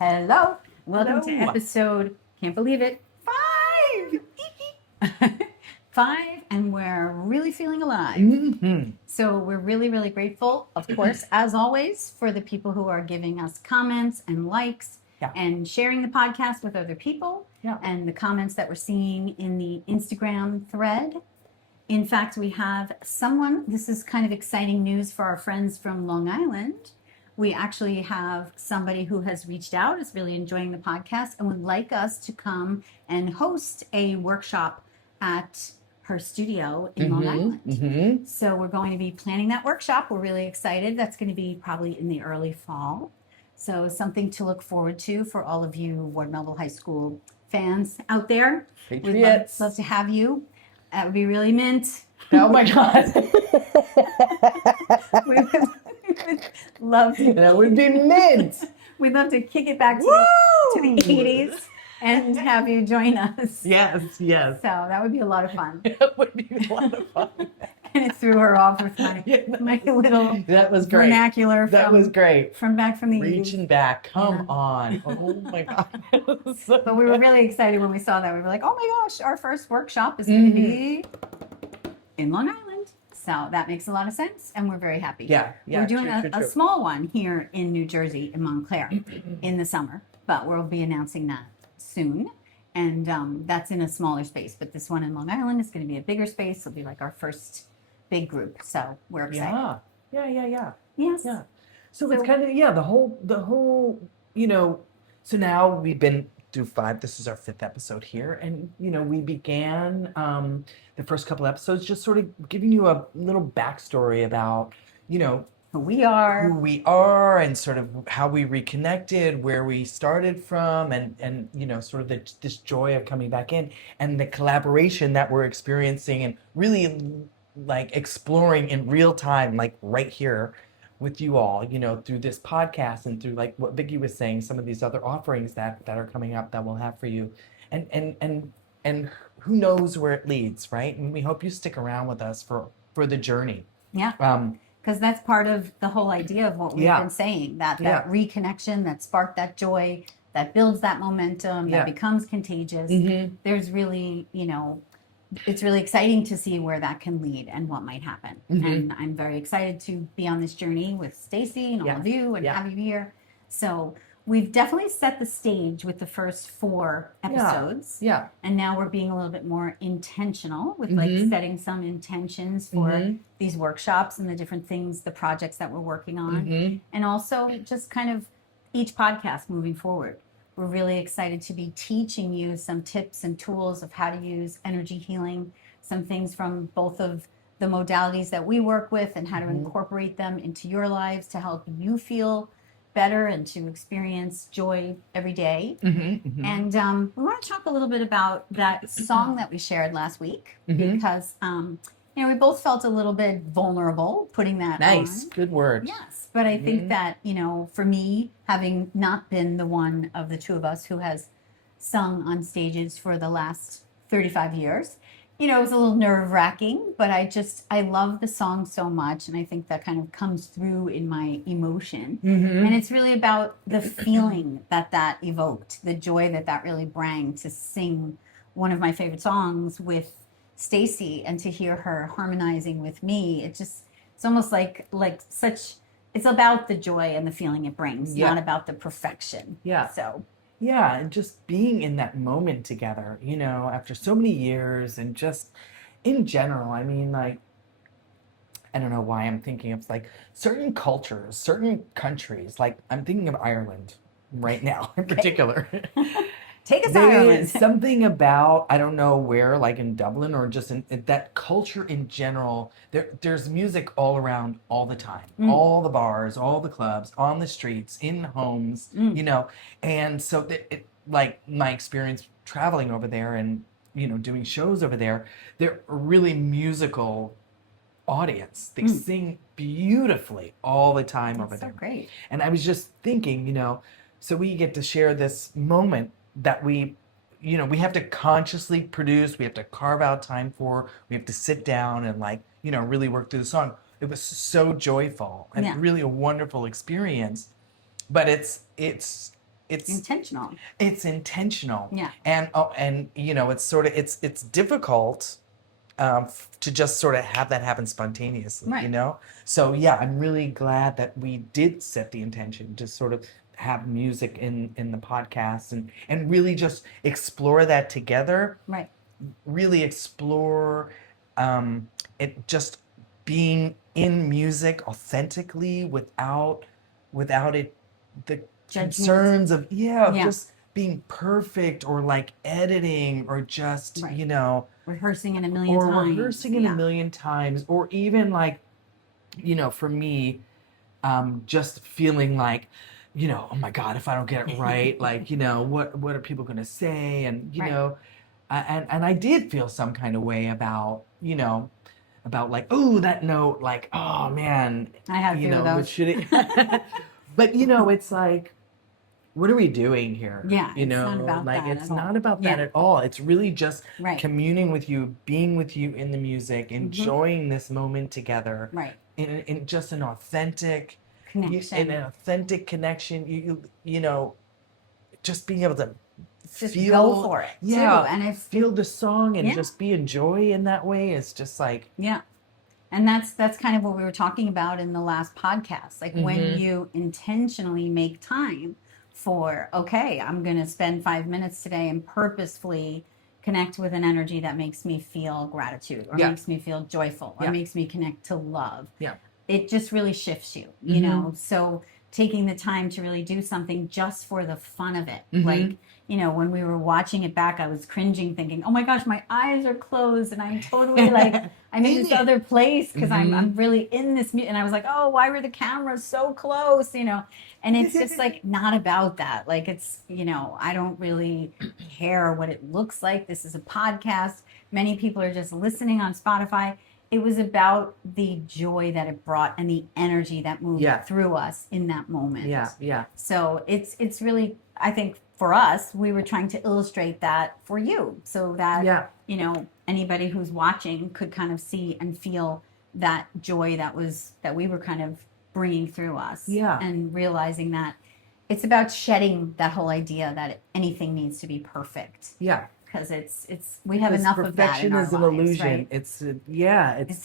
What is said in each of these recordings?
Hello. Welcome to Hello. episode, can't believe it, 5. 5, and we're really feeling alive. Mm-hmm. So we're really, really grateful, of course, as always, for the people who are giving us comments and likes and sharing the podcast with other people and the comments that we're seeing in the Instagram thread. In fact, we have someone, this is kind of exciting news for our friends from Long Island. We actually have somebody who has reached out, is really enjoying the podcast, and would like us to come and host a workshop at her studio in Long Island. Mm-hmm. So we're going to be planning that workshop. We're really excited. That's going to be probably in the early fall. So something to look forward to for all of you Ward Melville High School fans out there. Patriots. We'd love to have you. That would be really mint. Oh my God. We would love to. That would be mint. We'd love to kick it back to the 80s and have you join us. Yes. So that would be a lot of fun. That would be a lot of fun. And it threw her off with my little That was great. vernacular. That was great. From back from the 80s. Reaching back. Come on. Oh my God. But we were really excited when we saw that. We were like, oh my gosh, our first workshop is going to be in Long Island. So that makes a lot of sense, and we're very happy. Yeah. We're doing true. a small one here in New Jersey, in Montclair, in the summer, but we'll be announcing that soon. And that's in a smaller space. But this one in Long Island is going to be a bigger space. It'll be like our first big group. So we're excited. Yeah. Yes. Yeah. So it's kind of, the whole, so now we've been through 5. This is our 5th episode here. And, we began the first couple episodes just sort of giving you a little backstory about, Who we are. And sort of how we reconnected, where we started from, and sort of this joy of coming back in and the collaboration that we're experiencing and really like exploring in real time, like right here with you all, through this podcast and through like what Vicky was saying, some of these other offerings that are coming up that we'll have for you. And who knows where it leads, right? And we hope you stick around with us for the journey. Yeah. Because that's part of the whole idea of what we've been saying, that reconnection, that spark, that joy, that builds that momentum, that becomes contagious. There's really, it's really exciting to see where that can lead and what might happen. And I'm very excited to be on this journey with Stacy and all of you and have you here. So we've definitely set the stage with the first 4 episodes. Yeah. And now we're being a little bit more intentional with like setting some intentions for these workshops and the different things, the projects that we're working on. And also just kind of each podcast moving forward. We're really excited to be teaching you some tips and tools of how to use energy healing, some things from both of the modalities that we work with and how to incorporate them into your lives to help you feel better and to experience joy every day. And we want to talk a little bit about that song that we shared last week because, we both felt a little bit vulnerable putting that on. Good word. Yes, but I think that, for me, having not been the one of the two of us who has sung on stages for the last 35 years, it was a little nerve-wracking, but I love the song so much, and I think that kind of comes through in my emotion. And it's really about the feeling that evoked, the joy that really brought to sing one of my favorite songs with Stacy and to hear her harmonizing with me. It's almost like it's about the joy and the feeling it brings, not about the perfection. So and just being in that moment together, after so many years, and just in general, I mean, like, I don't know why I'm thinking of like certain cultures, certain countries, like I'm thinking of Ireland right now in particular. Take us There Ireland. is something about, I don't know where, like in Dublin or just in that culture in general, there's music all around all the time. All the bars, all the clubs, on the streets, in homes, And so like my experience traveling over there and, doing shows over there, they're a really musical audience. They sing beautifully all the time over there. So great. And I was just thinking, so we get to share this moment that we have to consciously produce, we have to carve out time for, we have to sit down and like, really work through the song. It was so joyful and really a wonderful experience. But it's it's intentional. It's intentional. Yeah. And you know, it's sort of it's difficult to just sort of have that happen spontaneously, Right. you know? So yeah, I'm really glad that we did set the intention to sort of have music in the podcast and really just explore that together. Right. Really explore it just being in music authentically without it the Judgment. concerns of Yeah. just being perfect or like editing or just Right. you know Rehearsing it a million times. rehearsing it a million times or even like you know for me just feeling like you know oh my god if I don't get it right like you know what are people going to say and you Right. know and I did feel some kind of way about you know about like oh that note like oh man I had a you few of know but those. should it but you know it's like what are we doing here? Yeah, You it's know, not about like that it's at not all. about that Yeah. at all. It's really just Right. communing with you, being with you in the music, enjoying this moment together Right. in just an authentic Connection. in an authentic connection. You know, just being able to Just feel go for it too. And if feel the song and Yeah. just be in joy in that way is just like yeah. And that's kind of what we were talking about in the last podcast. Like when you intentionally make time for, okay, I'm going to spend 5 minutes today and purposefully connect with an energy that makes me feel gratitude or Yeah. makes me feel joyful or Yeah. makes me connect to love. Yeah. It just really shifts you, you know? So taking the time to really do something just for the fun of it. Like, you know, when we were watching it back, I was cringing thinking, oh my gosh, my eyes are closed and I'm totally like, I'm in this other place because I'm really in this. And I was like, oh, why were the cameras so close? You know, and it's just like not about that. Like it's, you know, I don't really care what it looks like. This is a podcast. Many people are just listening on Spotify. It was about the joy that it brought and the energy that moved through us in that moment. Yeah, yeah. So it's really, I think for us, we were trying to illustrate that for you so that, you know, anybody who's watching could kind of see and feel that joy that we were kind of bringing through us. Yeah. And realizing that it's about shedding that whole idea that anything needs to be perfect. Yeah. Because we have enough of that in our lives, perfection is an illusion.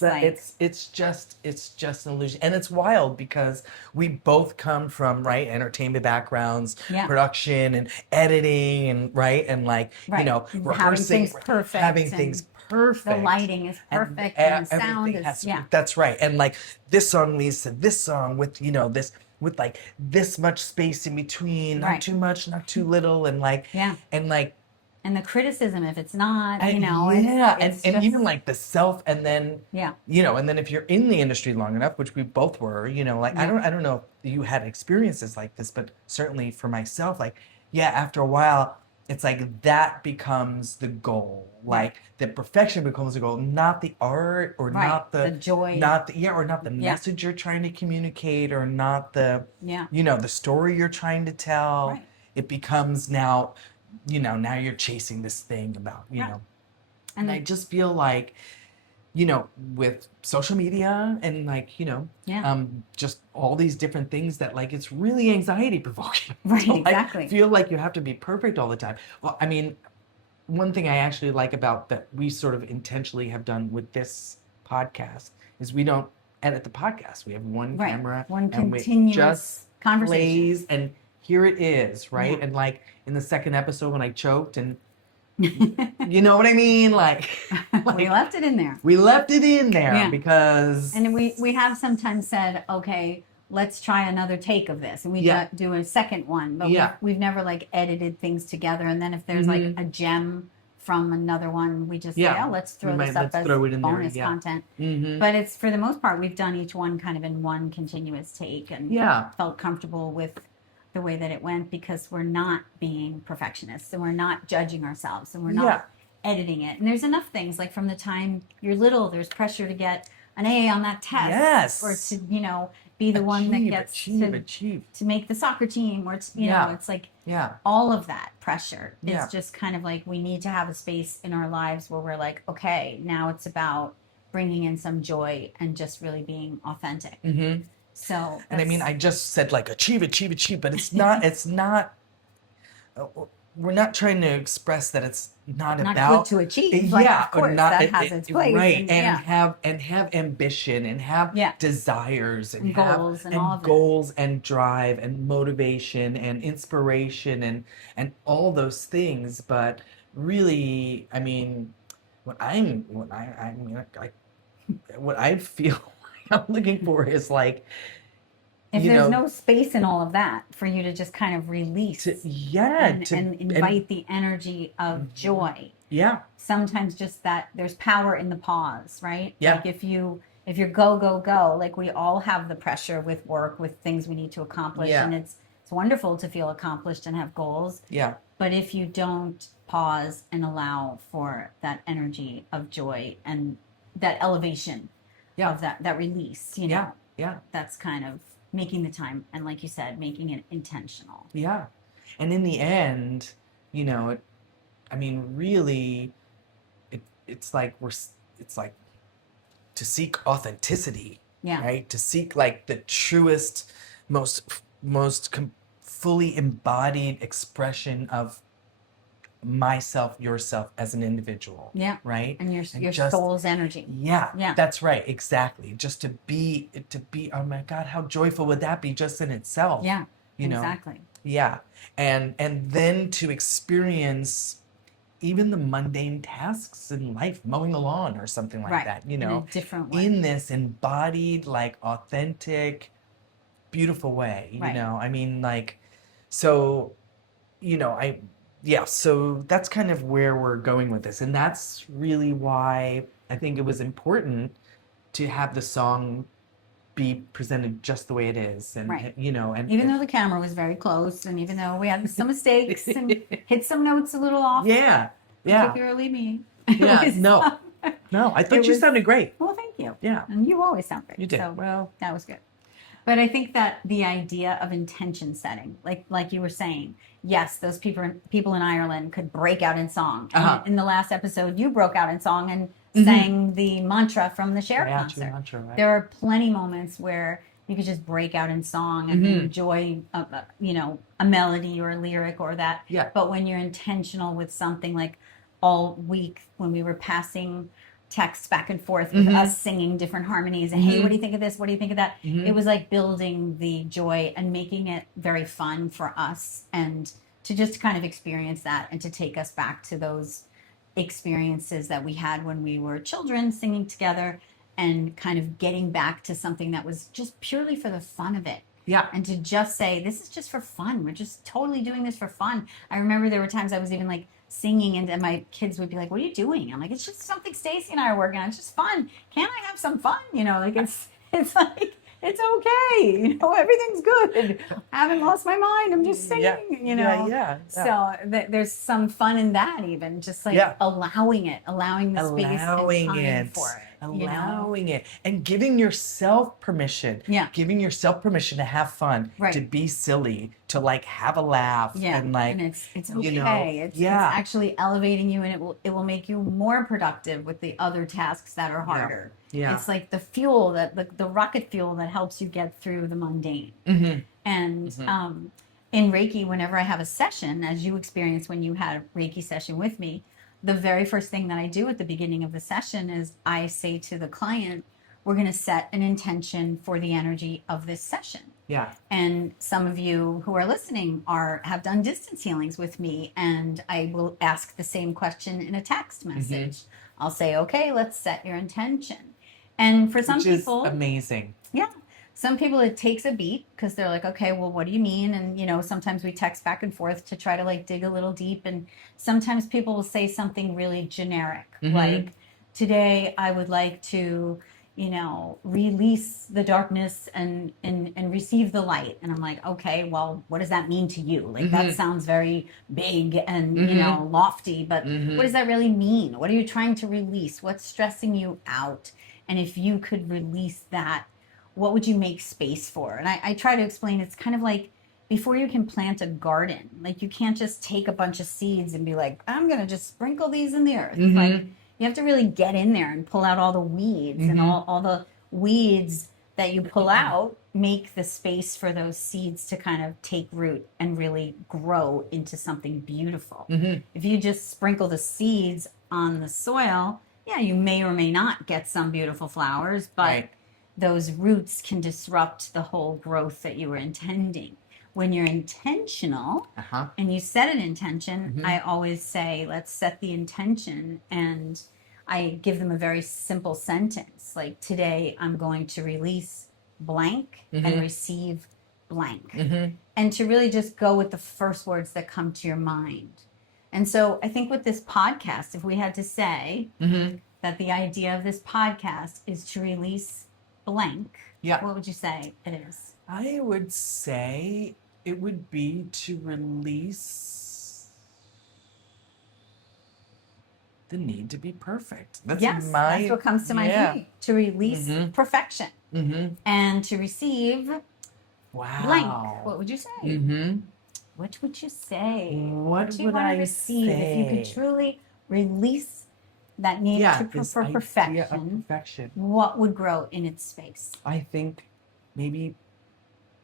right? It's just an illusion, and it's wild because we both come from entertainment backgrounds, production and editing, and and like you know rehearsing, having things perfect. The lighting is perfect, and the sound is That's right, and like this song leads to this song with you know this. With like this much space in between, not too much, not too little, and like and the criticism if it's not, you know, and even like the self, and then you know, and then if you're in the industry long enough, which we both were, you know, like I don't know if you had experiences like this, but certainly for myself, like after a while, it's like that becomes the goal, like the perfection becomes the goal, not the art or not the joy, not the or not the message you're trying to communicate, or not the you know the story you're trying to tell. Right. It becomes now. You know, now you're chasing this thing about, you know, and I just feel like, you know, with social media and like, you know, just all these different things that like, it's really anxiety provoking. Right, to, like, exactly. Feel like you have to be perfect all the time. Well, I mean, one thing I actually like about that we sort of intentionally have done with this podcast is we don't edit the podcast. We have one camera, one and continuous just conversation. Plays, and here it is, right? And like in the second episode when I choked and you know what I mean? Like we left it in there. We left it in there because and we have sometimes said, okay, let's try another take of this, and we do a second one, but we've never like edited things together. And then if there's like a gem from another one, we just say, oh, let's throw this up as bonus content. But it's for the most part, we've done each one kind of in one continuous take, and felt comfortable with the way that it went because we're not being perfectionists and we're not judging ourselves and we're not editing it. And there's enough things like from the time you're little, there's pressure to get an A on that test, or to, you know, be the one that gets to make the soccer team, or you know, it's like all of that pressure is just kind of like we need to have a space in our lives where we're like, okay, now it's about bringing in some joy and just really being authentic. So, and I mean, I just said like achieve, but it's not uh, we're not trying to express that it's not Not about good to achieve. Like, yeah of or course, not that has its place. right And and yeah, have ambition and have yeah, desires and and have goals and all of that. goals and drive and motivation and inspiration and all those things. But really, I mean, I mean what I feel I'm looking for is like, If you there's know, no space in all of that for you to just kind of release yeah, and and invite the energy of joy, yeah, sometimes just that there's power in the pause, right? yeah, Like if you're go go go, like we all have the pressure with work, with things we need to accomplish, yeah, and it's wonderful to feel accomplished and have goals. yeah, But if you don't pause and allow for that energy of joy and that elevation yeah, of that release, yeah, yeah, that's kind of making the time, and like you said, making it intentional. yeah. And in the end, you know, I mean, really, it's like it's like to seek authenticity, Yeah. right? To seek like the truest, most fully embodied expression of myself, yourself as an individual, Yeah. right? And your And your just soul's energy. yeah, Yeah. that's right, exactly. Just to be, oh my God, how joyful would that be just in itself? Yeah. You know? Exactly. Yeah. And then to experience even the mundane tasks in life, mowing a lawn or something like Right. that, you In a know, different way. in this embodied, like authentic, beautiful way, you Right. know? I mean, like, so, you know, yeah, so that's kind of where we're going with this. And that's really why I think it was important to have the song be presented just the way it is. And, Right. you know, Even though the camera was very close, and even though we had some mistakes and hit some notes a little off, yeah, yeah, particularly me. yeah, It was, no, no, I it thought you was, sounded great. well, thank you. Yeah, And you always sound great. you did. So Well, that was good. But I think that the idea of intention setting, like you were saying, yes, those people in Ireland could break out in song. Uh-huh. And in the last episode, you broke out in song and Mhm. sang the mantra from the Cher yeah, concert. mantra, right? There are plenty moments where you could just break out in song and Mhm. enjoy, a melody or a lyric or that. Yeah. But when you're intentional with something, like all week when we were passing texts back and forth with Mhm. us singing different harmonies and hey, Mhm. what do you think of this? What do you think of that? Mhm. It was like building the joy and making it very fun for us, and to just kind of experience that and to take us back to those experiences that we had when we were children singing together, and kind of getting back to something that was just purely for the fun of it. Yeah. And to just say, this is just for fun. We're just totally doing this for fun. I remember there were times I was even like singing, and my kids would be like, what are you doing? I'm like, it's just something Stacy and I are working on. It's just fun. Can't I have some fun? Like it's like, it's okay. Everything's good. I haven't lost my mind. I'm just singing, Yeah, yeah. So there's some fun in that, even just like Yeah. allowing the space and time for it. Allowing it, and giving yourself permission. Yeah. Giving yourself permission to have fun, Right. to be silly, to like have a laugh, Yeah, and like, it's okay. you know, It's yeah. actually elevating you, and it will make you more productive with the other tasks that are harder. Yeah. It's like the fuel that the rocket fuel that helps you get through the mundane. Mm-hmm. And Mhm. In Reiki, whenever I have a session, as you experienced when you had a Reiki session with me, the very first thing that I do at the beginning of the session is I say to the client, we're going to set an intention for the energy of this session. Yeah. And some of you who are listening have done distance healings with me, and I will ask the same question in a text message. I'll say, okay, let's set your intention. And for some Which is people, amazing. yeah, some people it takes a beat because they're like, okay, well, what do you mean? And sometimes we text back and forth to try to like dig a little deep, and sometimes people will say something really generic, like, today I would like to release the darkness and receive the light. And I'm like, okay, well, what does that mean to you? Like, that sounds very big and, lofty, but what does that really mean? What are you trying to release? What's stressing you out? And if you could release that, what would you make space for? And I try to explain, it's kind of like before you can plant a garden, like you can't just take a bunch of seeds and be like, I'm going to just sprinkle these in the earth. Like, you have to really get in there and pull out all the weeds, and all the weeds that you pull out make the space for those seeds to kind of take root and really grow into something beautiful. If you just sprinkle the seeds on the soil, yeah, you may or may not get some beautiful flowers, but those roots can disrupt the whole growth that you were intending. When you're intentional and you set an intention, I always say, let's set the intention, and I give them a very simple sentence like, today I'm going to release blank and receive blank. And to really just go with the first words that come to your mind. And so I think with this podcast, if we had to say that the idea of this podcast is to release blank, what would you say it is? I would say it would be to release the need to be perfect. That's what comes to my mind. To release perfection and to receive blank. What would you say? What would you say? What do you would want I to receive say? if you could truly release that need for perfection? What would grow in its space? I think maybe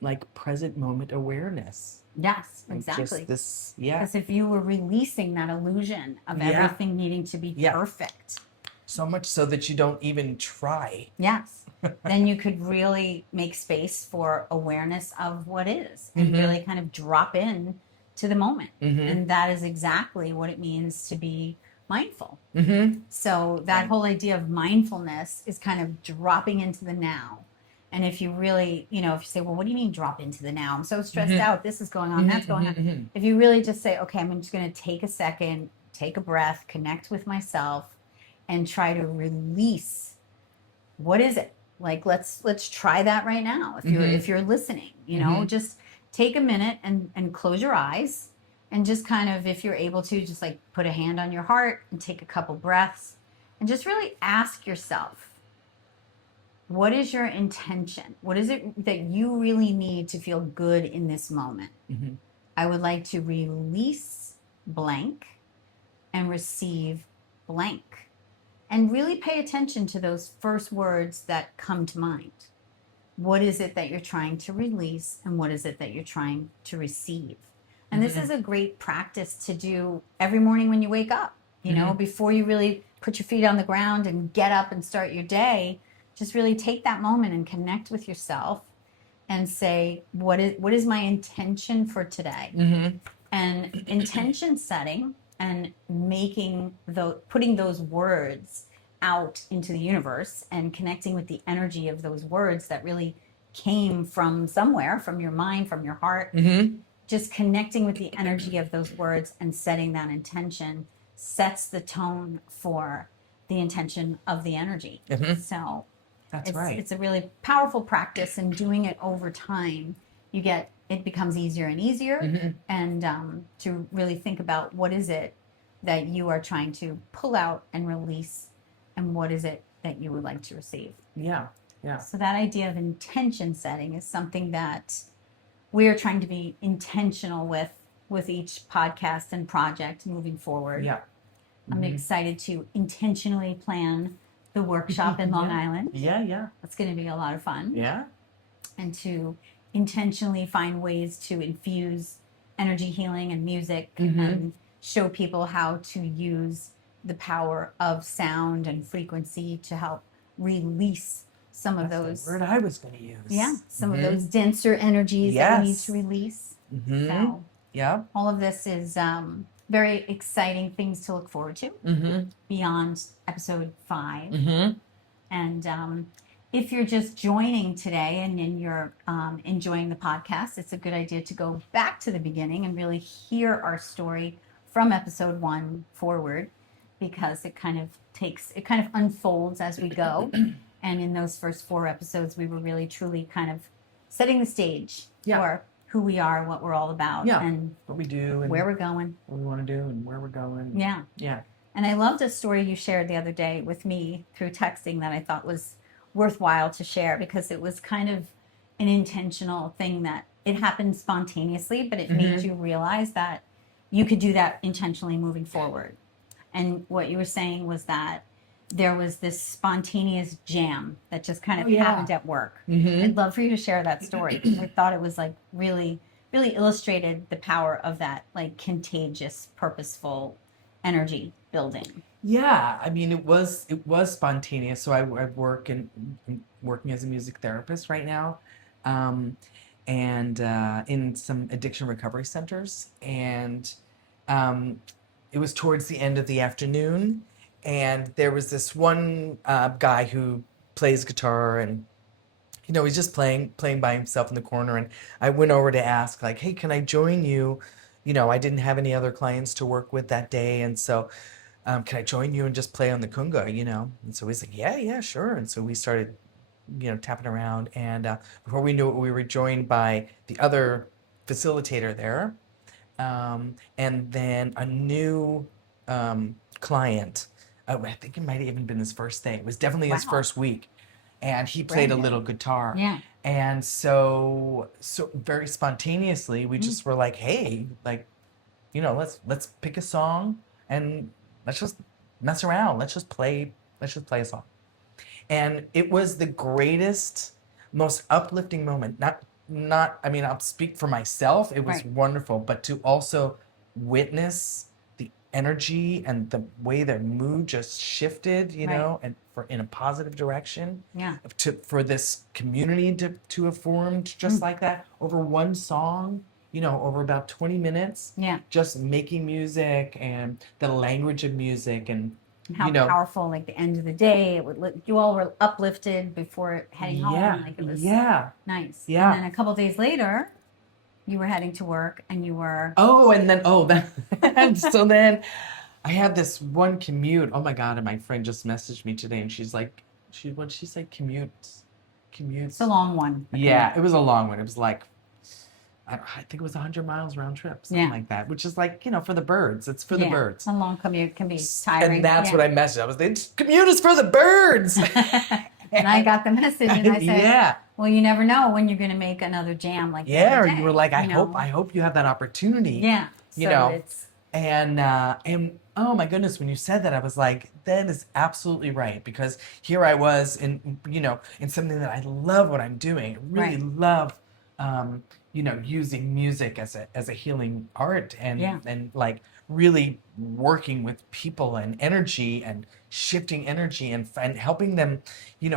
like present moment awareness. Yes, Like exactly. just this, Because if you were releasing that illusion of everything needing to be perfect. So much so that you don't even try. Yes. Then you could really make space for awareness of what is and really kind of drop in to the moment. And that is exactly what it means to be mindful. So that whole idea of mindfulness is kind of dropping into the now. And if you really, if you say, well, what do you mean drop into the now? I'm so stressed out. This is going on. That's going on. If you really just say, okay, I'm just going to take a second, take a breath, connect with myself, and try to release. What is it? Like, let's try that right now. If you're listening, just take a minute and close your eyes, and just kind of, if you're able to, just like put a hand on your heart and take a couple breaths, and just really ask yourself, what is your intention? What is it that you really need to feel good in this moment? I would like to release blank and receive blank. And really pay attention to those first words that come to mind. What is it that you're trying to release, and what is it that you're trying to receive? And this is a great practice to do every morning when you wake up. Before you really put your feet on the ground and get up and start your day, just really take that moment and connect with yourself and say, what is my intention for today? And intention setting and putting those words out into the universe and connecting with the energy of those words that really came from somewhere, from your mind, from your heart. Just connecting with the energy of those words and setting that intention sets the tone for the intention of the energy. So it's a really powerful practice, and doing it over time, it becomes easier and easier. And to really think about what is it that you are trying to pull out and release, and what is it that you would like to receive. So that idea of intention setting is something that we are trying to be intentional with each podcast and project moving forward. I'm excited to intentionally plan the workshop in Long Island. That's going to be a lot of fun. And to intentionally find ways to infuse energy healing and music and show people how to use the power of sound and frequency to help release some of those. The word I was going to use. Some of those denser energies that we need to release. So, all of this is very exciting things to look forward to beyond episode 5. And if you're just joining today and you're enjoying the podcast, it's a good idea to go back to the beginning and really hear our story from episode 1 forward, because it kind of unfolds as we go. And in those first 4 episodes, we were really truly kind of setting the stage for who we are, what we're all about, and what we do, and where we're going, what we want to do, and where we're going. And I loved a story you shared the other day with me through texting that I thought was worthwhile to share, because it was kind of an intentional thing that it happened spontaneously, but it made you realize that you could do that intentionally moving forward. And what you were saying was that there was this spontaneous jam that just kind of Oh, yeah. happened at work. Mm-hmm. I'd love for you to share that story. I thought it was like really, really illustrated the power of that like contagious, purposeful energy building. Yeah, I mean, it was spontaneous. So I work I'm working as a music therapist right now, um, and in some addiction recovery centers. And um, it was towards the end of the afternoon, and there was this one guy who plays guitar, and he's just playing by himself in the corner. And I went over to ask, like, hey, can I join you? I didn't have any other clients to work with that day, and so can I join you and just play on the kunga? And so he's like, yeah, yeah, sure. And so we started, tapping around. And before we knew it, we were joined by the other facilitator there. And then a new client. I think it might have even been his first day. It was definitely his Wow. first week. And he played a Brandon. little guitar. Yeah. And so very spontaneously, we just were like, hey, like, let's pick a song and let's just mess around. Let's just play a song. And it was the greatest, most uplifting moment. Not I mean, I'll speak for myself. It was Right. wonderful, but to also witness the energy and the way their mood just shifted, Right. and in a positive direction, Yeah. for this community to have formed just like that over one song, over about 20 minutes, Yeah. just making music and the language of music. And How powerful, like the end of the day, you all were uplifted before heading home. yeah, Like it was yeah, nice. yeah. And then a couple days later, you were heading to work and you were, And so then I had this one commute. Oh my God, and my friend just messaged me today, and she's like, what'd she say? Commutes. it's a long one. Yeah, it was a long one. It was like, I think it was 100 miles round trip, something like that, which is like, for the birds. It's for the birds. A long commute can be tiring. And that's what I messaged. I was like, commute is for the birds. And I got the message and I said, yeah. well, you never know when you're going to make another jam like Yeah, the or other you were day, like, I hope you have that opportunity. Yeah. So it's, And oh my goodness, when you said that, I was like, that is absolutely right, because here I was in something that I love what I'm doing. I really Right. love using music as a healing art, and Yeah. and like really working with people and energy and shifting energy, and helping them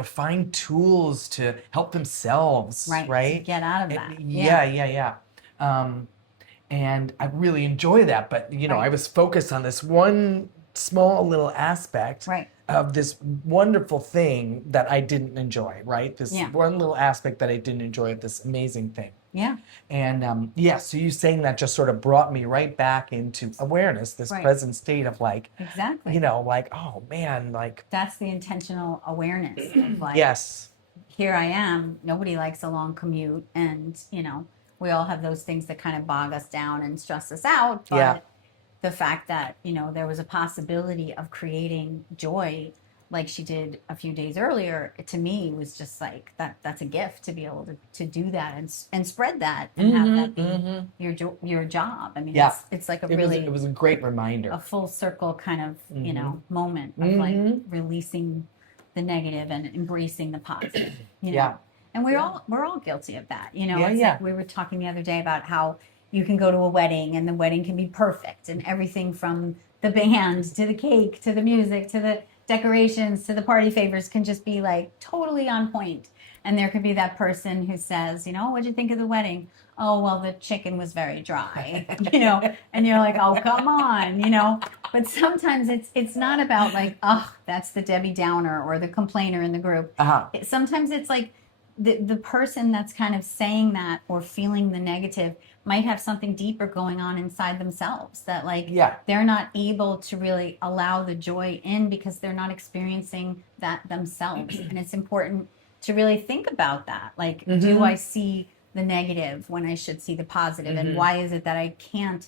find tools to help themselves, right. right? To get out of And that. yeah. And I really enjoy that, but I Right. was focused on this one small little aspect Right. of this wonderful thing that I didn't enjoy, right? This Yeah. one little aspect that I didn't enjoy of this amazing thing. Yeah. And so you saying that just sort of brought me right back into awareness, this Right. present state of like, Exactly. like, oh man, like, That's the intentional awareness of like, yes, here I am. Nobody likes a long commute, and we all have those things that kind of bog us down and stress us out. But Yeah. the fact that there was a possibility of creating joy, like she did a few days earlier, to me was just like that's a gift to be able to do that and spread that and have that be your job. I mean, Yeah. it's like it was a great reminder. a full circle kind of moment of Mhm. like releasing the negative and embracing the positive. Yeah. And we're all guilty of that. Yeah, It's yeah. like we were talking the other day about how you can go to a wedding and the wedding can be perfect, and everything from the band to the cake to the music to the decorations to the party favors can just be like totally on point. And there could be that person who says, what'd you think of the wedding? Oh, well, the chicken was very dry, and you're like, oh, come on. But sometimes it's not about like, oh, that's the Debbie Downer or the complainer in the group. Uh-huh. Sometimes it's like the person that's kind of saying that or feeling the negative might have something deeper going on inside themselves that like Yeah. they're not able to really allow the joy in because they're not experiencing that themselves. And it's important to really think about that. Like, do I see the negative when I should see the positive? And why is it that I can't,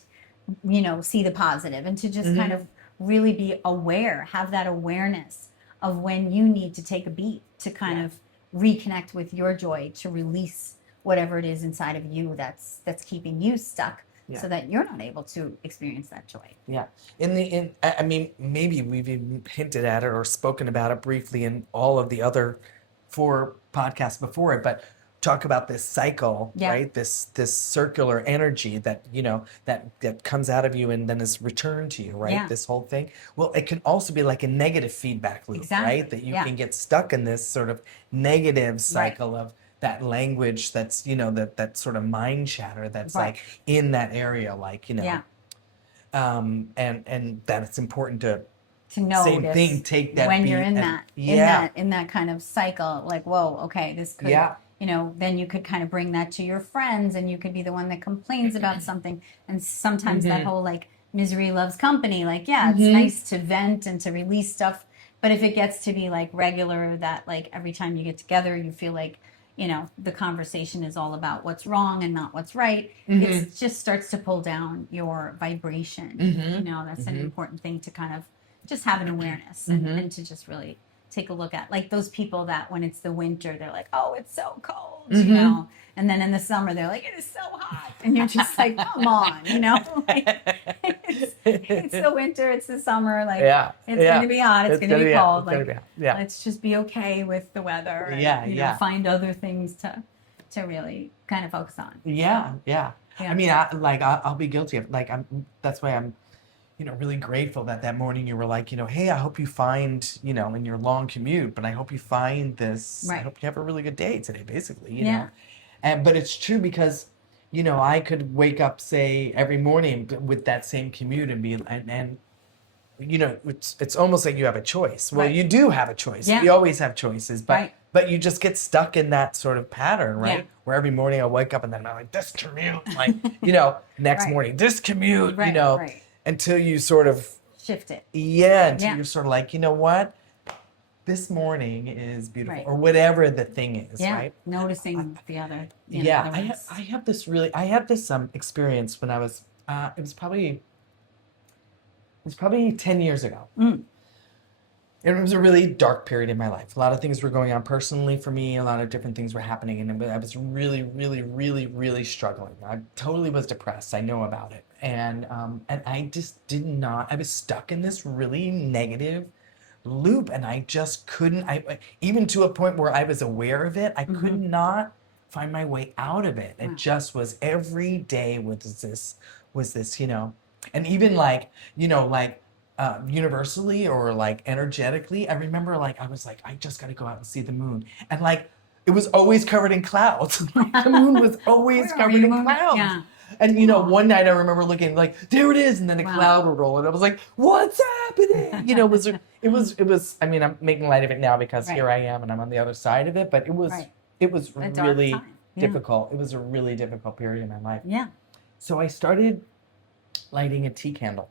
see the positive? And to just kind of really be aware, have that awareness of when you need to take a beat to kind of reconnect with your joy, to release whatever it is inside of you that's keeping you stuck so that you're not able to experience that joy. Yeah. I mean, maybe we've even hinted at it or spoken about it briefly in all of the other 4 podcasts before it, but talk about this cycle, right? This circular energy that, that comes out of you and then is returned to you, right? This whole thing. Well, it can also be like a negative feedback loop, right? That you can get stuck in this sort of negative cycle of that language that's, that sort of mind chatter that's like in that area, like, and that it's important to notice same thing, take that when beat you're in that kind of cycle, like, whoa, okay, this could, then you could kind of bring that to your friends, and you could be the one that complains about something. And sometimes that whole like misery loves company, like, it's nice to vent and to release stuff, but if it gets to be like regular, that like every time you get together you feel like, the conversation is all about what's wrong and not what's right, it just starts to pull down your vibration. That's an important thing to kind of just have an awareness and to just really take a look at, like those people that when it's the winter they're like, oh, it's so cold, and then in the summer they're like, it is so hot, and you're just like, come on, like, it's the winter, it's the summer, like it's gonna be hot, it's gonna be cold, like let's just be okay with the weather and find other things to really kind of focus on. I mean, I'll be guilty of, like, that's why I'm really grateful that morning you were like, hey, I hope you find, in your long commute, but I hope you find this, I hope you have a really good day today, basically, you know. But it's true because, I could wake up, say, every morning with that same commute and be, and it's almost like you have a choice. Well, you do have a choice. We always have choices, but you just get stuck in that sort of pattern, right? Where every morning I wake up and then I'm like, this commute, like, next morning, this commute, until you sort of shift it. Until you're sort of like, you know what? This morning is beautiful, or whatever the thing is, right? Noticing the other. I have this experience when I was, it was probably 10 years ago. It was a really dark period in my life. A lot of things were going on personally for me. A lot of different things were happening, and I was really, really, really, really struggling. I totally was depressed. I know about it, and I just did not. I was stuck in this really negative loop, and I just couldn't. Even to a point where I was aware of it, I could not find my way out of it. It just was every day was this, and even like, universally or like energetically, I remember like I was like, I just got to go out and see the moon, and like it was always covered in clouds. The moon was always covered in clouds. And one night I remember looking like, there it is, and then a cloud would roll, and I was like, what's happening? It was. I mean, I'm making light of it now because here I am and I'm on the other side of it, but it was really difficult. It was a really difficult period in my life. So I started lighting a tea candle.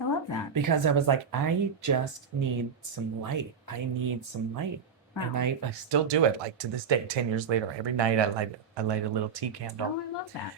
I love that. Because I was like, I just need some light. I need some light. And I still do it, like to this day, 10 years later. Every night I light a little tea candle. Oh, I love that.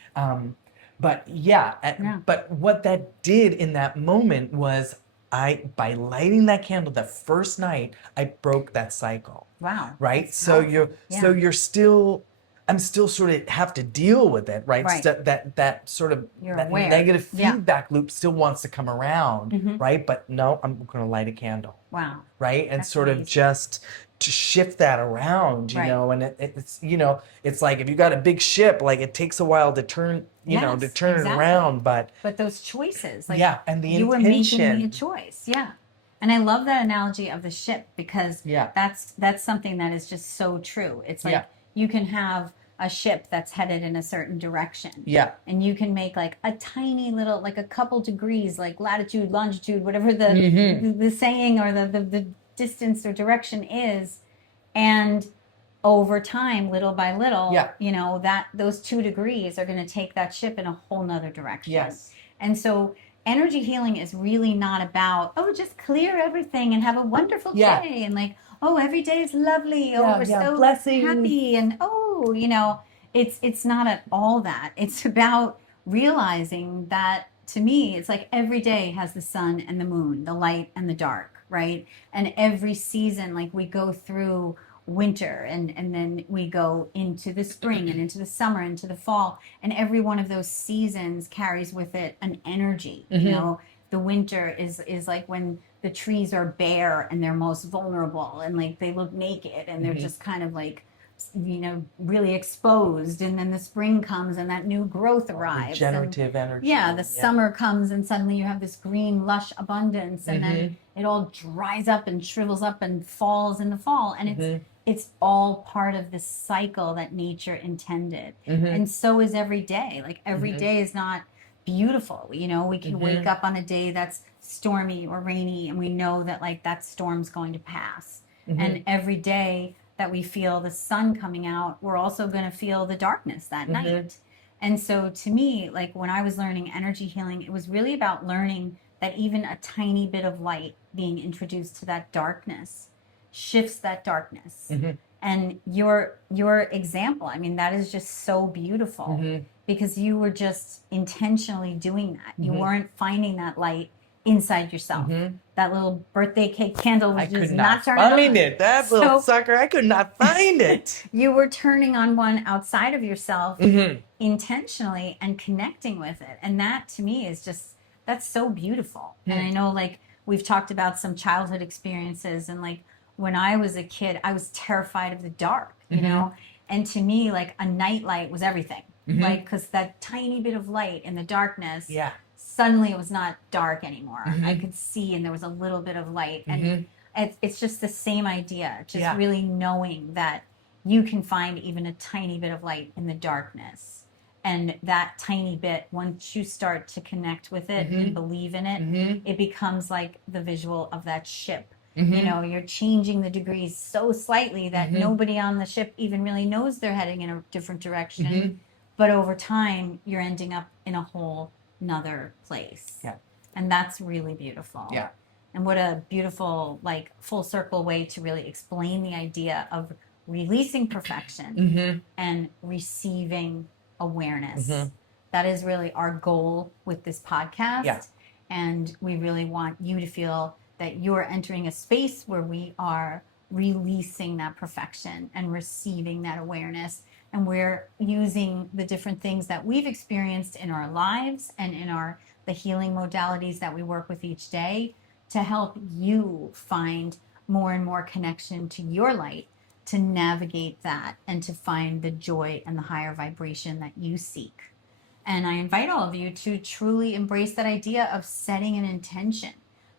But what that did in that moment was by lighting that candle the first night, I broke that cycle. Wow. Right? So you're still, I'm still sort of have to deal with it, right? That sort of negative feedback loop still wants to come around, right? But no, I'm going to light a candle. Wow. Right? And sort of just to shift that around, and it's, it's like if you got a big ship, like it takes a while to turn, it around, but those choices, like and the you intention. were making a choice, And I love that analogy of the ship because that's something that is just so true. It's like you can have a ship that's headed in a certain direction. And you can make like a tiny little, like a couple degrees, like latitude, longitude, whatever the saying or the distance or direction is. And over time, little by little, that those 2 degrees are going to take that ship in a whole nother direction. And so energy healing is really not about, just clear everything and have a wonderful day. And like, every day is lovely. We're so happy. And, it's not at all that. It's about realizing that, to me, it's like every day has the sun and the moon, the light and the dark, right? And every season, like we go through winter, and then we go into the spring and into the summer, into the fall, and every one of those seasons carries with it an energy. You know, the winter is like when the trees are bare and they're most vulnerable, and like they look naked and they're just kind of like, you know, really exposed. And then the spring comes and that new growth arrives. Regenerative energy. Yeah, the summer comes and suddenly you have this green, lush abundance, and then it all dries up and shrivels up and falls in the fall. And it's all part of the cycle that nature intended. And so is every day. Like every day is not beautiful. You know, we can wake up on a day that's stormy or rainy, and we know that like that storm's going to pass. And every day that we feel the sun coming out, we're also going to feel the darkness that night. And so to me, like when I was learning energy healing, it was really about learning that even a tiny bit of light being introduced to that darkness shifts that darkness. And your example, I mean, that is just so beautiful because you were just intentionally doing that. You weren't finding that light inside yourself. That little birthday cake candle was just not turning on. I could not find it. That little sucker, I could not find it. You were turning on one outside of yourself intentionally and connecting with it. And that to me is just, that's so beautiful. And I know like we've talked about some childhood experiences, and like when I was a kid, I was terrified of the dark, you know? And to me, like a nightlight was everything. Like, because that tiny bit of light in the darkness, suddenly it was not dark anymore. I could see, and there was a little bit of light. And it's just the same idea, just really knowing that you can find even a tiny bit of light in the darkness. And that tiny bit, once you start to connect with it and believe in it, it becomes like the visual of that ship. You know, you're changing the degrees so slightly that nobody on the ship even really knows they're heading in a different direction. But over time, you're ending up in a whole another place. And that's really beautiful. And what a beautiful, like, full circle way to really explain the idea of releasing perfection and receiving awareness. That is really our goal with this podcast. And we really want you to feel that you're entering a space where we are releasing that perfection and receiving that awareness. And we're using the different things that we've experienced in our lives and in the healing modalities that we work with each day to help you find more and more connection to your light, to navigate that and to find the joy and the higher vibration that you seek. And I invite all of you to truly embrace that idea of setting an intention.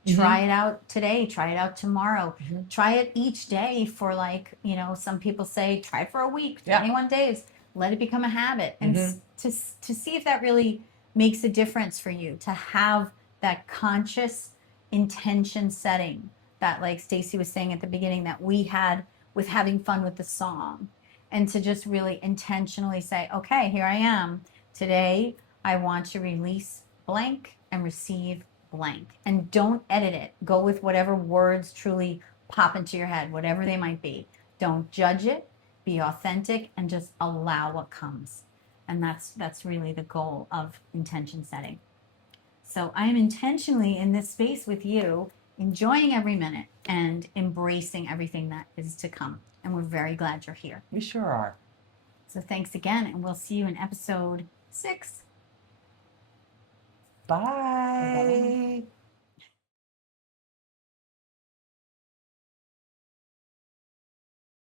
Try it out today, try it out tomorrow, try it each day for, like, you know, some people say try it for a week, 21 days, let it become a habit, and to see if that really makes a difference for you, to have that conscious intention setting that, like Stacy was saying at the beginning, that we had with having fun with the song, and to just really intentionally say, okay, here I am. Today, I want to release blank and receive blank. And don't edit it. Go with whatever words truly pop into your head, whatever they might be. Don't judge it. Be authentic and just allow what comes. And that's really the goal of intention setting. So I am intentionally in this space with you, enjoying every minute and embracing everything that is to come. And we're very glad you're here. We sure are. So thanks again, and we'll see you in episode 6. Bye. Bye.